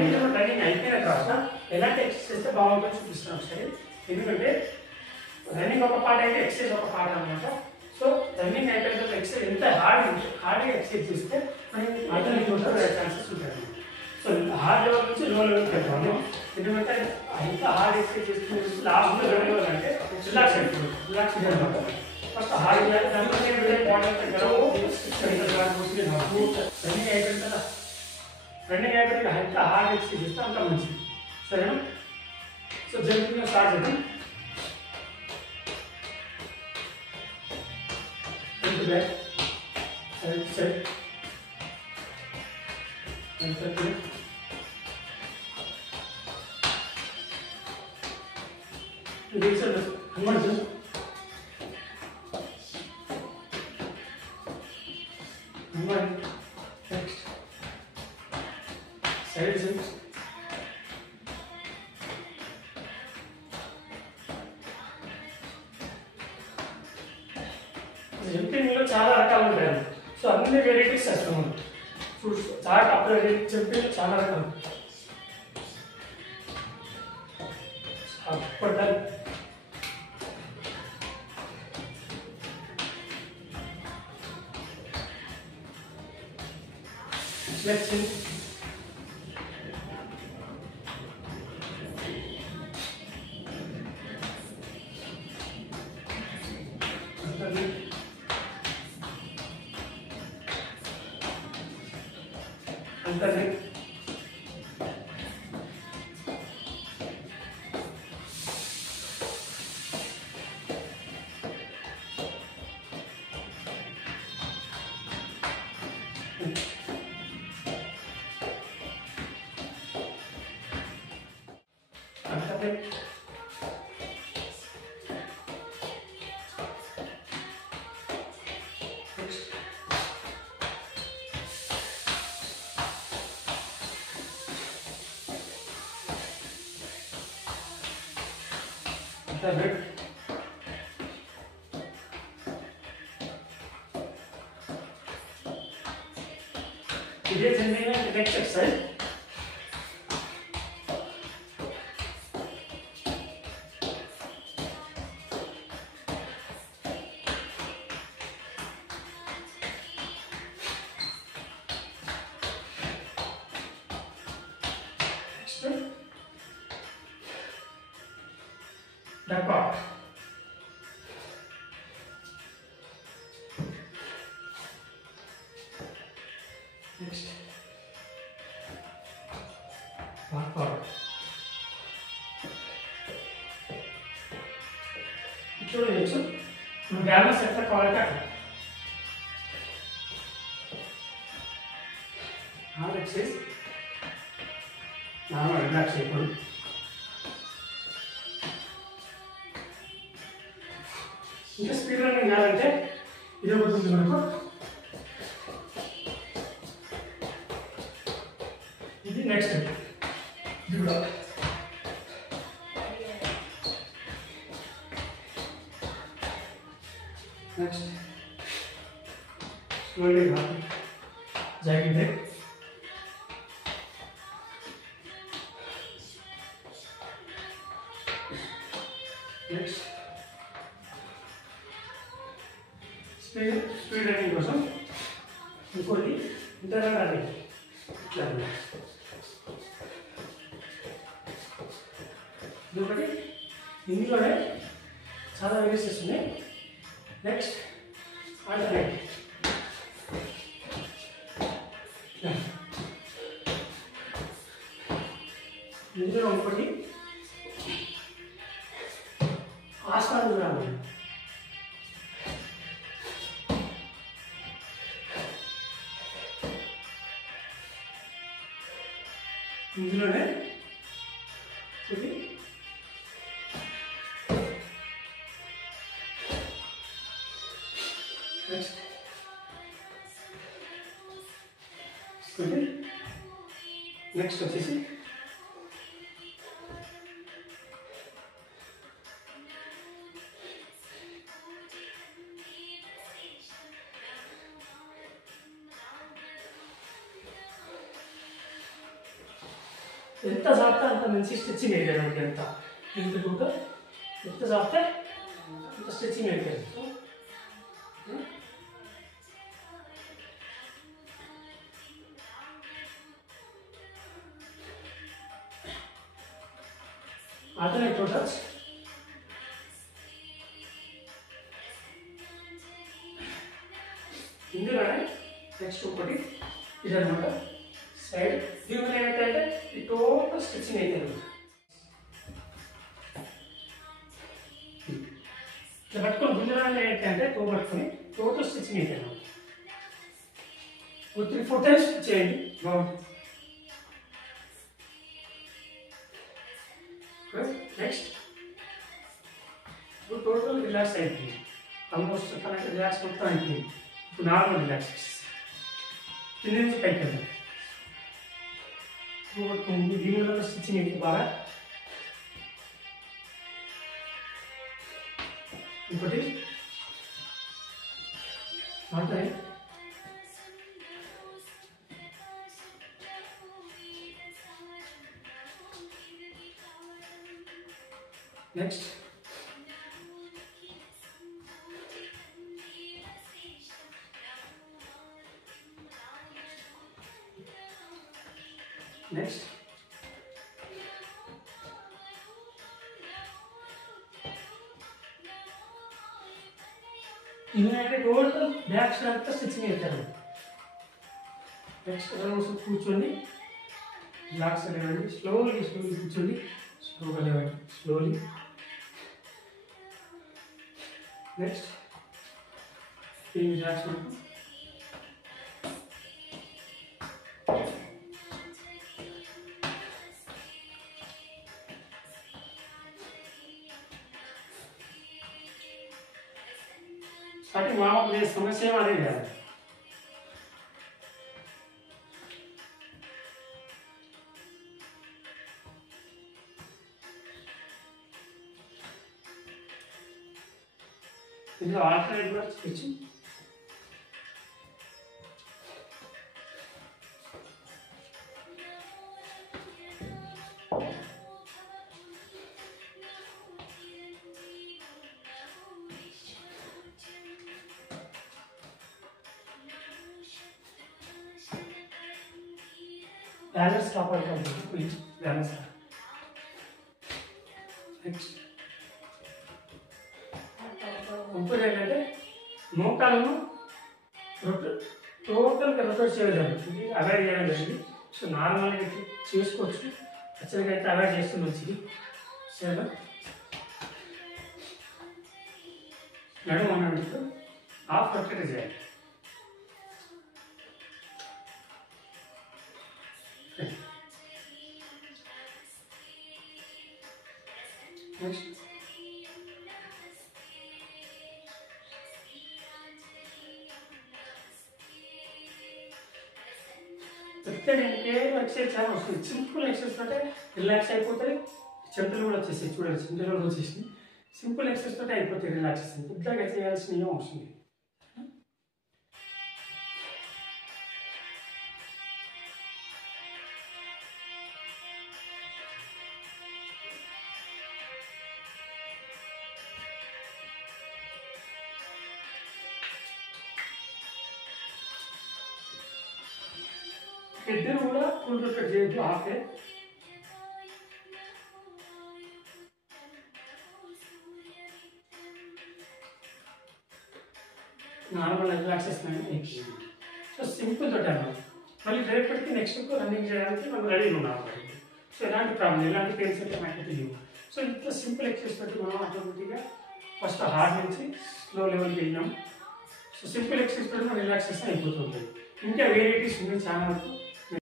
Running అయిపోయిన తర్వాత ఎలాంటి ఎక్సర్సైజ్ చేస్తే బాగుంటుందో చూపిస్తాను ఒకసారి. ఎందుకంటే రన్నింగ్ ఒక పార్ట్ అయితే ఎక్సర్సైజ్ ఒక పార్ట్ అనమాట. సో రన్నింగ్ అయిపోయిన తర్వాత ఎక్సర్సైజ్ ఎంత హార్డ్గా ఎక్సర్సైజ్ చేస్తే మనకి ఆల్టర్నేటివ్ ఛాన్సెస్ ఉంటాయి. సో హార్డ్ లెవెల్ నుంచి లో లెవెల్కి వెళ్తాము. ఎందుకంటే ఎంత హార్డ్ ఎక్సర్సైజ్ చేస్తుంది లాస్ట్లో లెవెల్ అంటే రిలాక్స్ అయిపోతుంది. రిలాక్స్ అనమాట. ఫస్ట్ హార్డ్ రన్నింగ్ అయిపోయిన కదా, రన్నింగ్ అయిపోయిన ఎంత హార్డ్ ఎక్సర్సైజ్ చేస్తే అంత మంచిది. సరేనా? సో జంపింగ్ స్టార్ట్ చేద్దాం. బ్యాక్ సైడ్ సైడ్ జంపింగ్లో చాలా రకాలు ఉంటాయి. సో అన్ని వెరైటీస్ చేస్తాం. చాలా అప్పుడు జంపింగ్ చాలా రకాలు పడ్డాలి. ఫ్లెక్సింగ్ అంతే. ఇదే jumping next exercise. Dapat. Next. Dapat. చూడండి మన బ్యాలెన్స్ ఎట్లా కావాలంటే అట్లా హార్డ్ ఎక్సర్సైజ్ నార్మల్ రిలాక్స్ అయిపోయి ఇంకా స్పీడ్ రన్నింగ్ కావాలంటే ఇది అవుతుంది మనకు. ఇది నెక్స్ట్ ఇది కూడా next slowly jogging break. Next speed running కోసం ఇంకోటి ఇంటర్నల్ రన్నింగ్. ఇంకొకటి ఇందులోనే చాలా వేరియస్ ఉన్నాయి. నెక్స్ట్ ఆల్టర్నేట్ ఇందులో ఇంకోటి ఆసనాలు రావాలి. ఇందులోనే ఇది నెక్స్ట్ నెక్స్ట్ వచ్చేసి ఎంత చాపితే అంత మంచి స్టిచ్చింగ్ అవుతుంది మనకి. ఎంత టోటల్ ఎంత చాపితే అంత స్టిచ్చింగ్ అవుతుంది. alternate totals. ఇందులోనే నెక్స్ట్ ఒకటి ఇదన్నమాట సైడ్ దీనిలో ఏమైతే ఈ టోటల్ స్టిచ్చింగ్ అయితే ఇట్లా పట్టుకొని గుంజరాలు ఏంటంటే పట్టుకొని టోటల్ స్టిచ్చింగ్ అయితే 3-4 టైమ్స్ చేయండి బాగుంటుంది. నెక్స్ట్ ఇప్పుడు టోటల్ రిలాక్స్ అయిపోయింది. ఆల్మోస్ట్ చెప్పాలంటే రిలాక్స్ మొత్తం అయిపోయింది. ఇప్పుడు నార్మల్ రిలాక్సేషన్ కింద నుంచి పైకి వెళ్దాం. దీనిలో స్టిచ్చింగ్ అయితే బాగా. ఇంకోటి అంటే నెక్స్ట్ నెక్స్ట్ ఇవన్నీ టోటల్ బ్యాక్ సైడ్ అంతా స్టిచ్చింగ్ అవుతారు. నెక్స్ట్ కూర్చొని బ్యాక్ సైడ్ ఇవ్వండి. స్లోలీ కూర్చోండి. స్లోగా ఇవ్వండి. స్లోలీ నెక్స్ట్ ఈ రిలాక్స్ స్టార్టింగ్ వామప్ చేస్తున్న సేమ్ అదే చేయాలి. ఇందులో ఆల్టర్నేట్ కూడా స్టిచ్ బ్యాలెన్స్ స్టాప్ అవుతుంది. Please balance. నెక్స్ట్ ఇంకోటి ఏంటంటే మోకాలను టోటల్గా రొటేట్ చేయడం జరిగింది. అవాయిడ్ చేయడం జరిగింది. సో నార్మల్గా చేసుకోవచ్చు. యాక్చువల్గా అయితే అవాయిడ్ చేస్తుంది మంచిది. సరే నడుము అన్నట్టు హాఫ్ రొటేట్ చేయాలి. నెక్స్ట్ ఎక్సర్సైజ్ చాలా వస్తుంది. సింపుల్ ఎక్సర్సైజ్ అంటే రిలాక్స్ అయిపోతాయి. చెంతలు కూడా వచ్చేసాయి. చూడండి చెంతలు కూడా వచ్చేసింది. సింపుల్ ఎక్సర్సైజ్ తోటే అయిపోతాయి రిలాక్సేషన్. పెద్దగా చేయాల్సిన ఏం అవసరం లేదు. ఇద్దరు కూడా ఫుల్ రొటేట్ చేయొద్దు. హాఫే నార్మల్ రిలాక్సేషన్ అయిపోయింది. సో సింపుల్ తోటి అన్నమాట. మళ్ళీ రేపటికి నెక్స్ట్ రన్నింగ్ చేయడానికి మనం రెడీగా ఉన్నాం. సో ఎలాంటి ప్రాబ్లం ఎలాంటి పెయిన్స్ అయితే మనకి తెలియదు. సో ఇంత సింపుల్ ఎక్సర్సైజ్ తోటి మనం ఆటోమేటిక్గా ఫస్ట్ హార్డ్ నుంచి స్లో లెవెల్కి వెళ్ళినాం. సో సింపుల్ ఎక్సర్సైజ్ తోటి మనం రిలాక్సేషన్ అయిపోతుంటుంది. ఇంకా వెరైటీస్ ఉన్నాయి చాలా వరకు.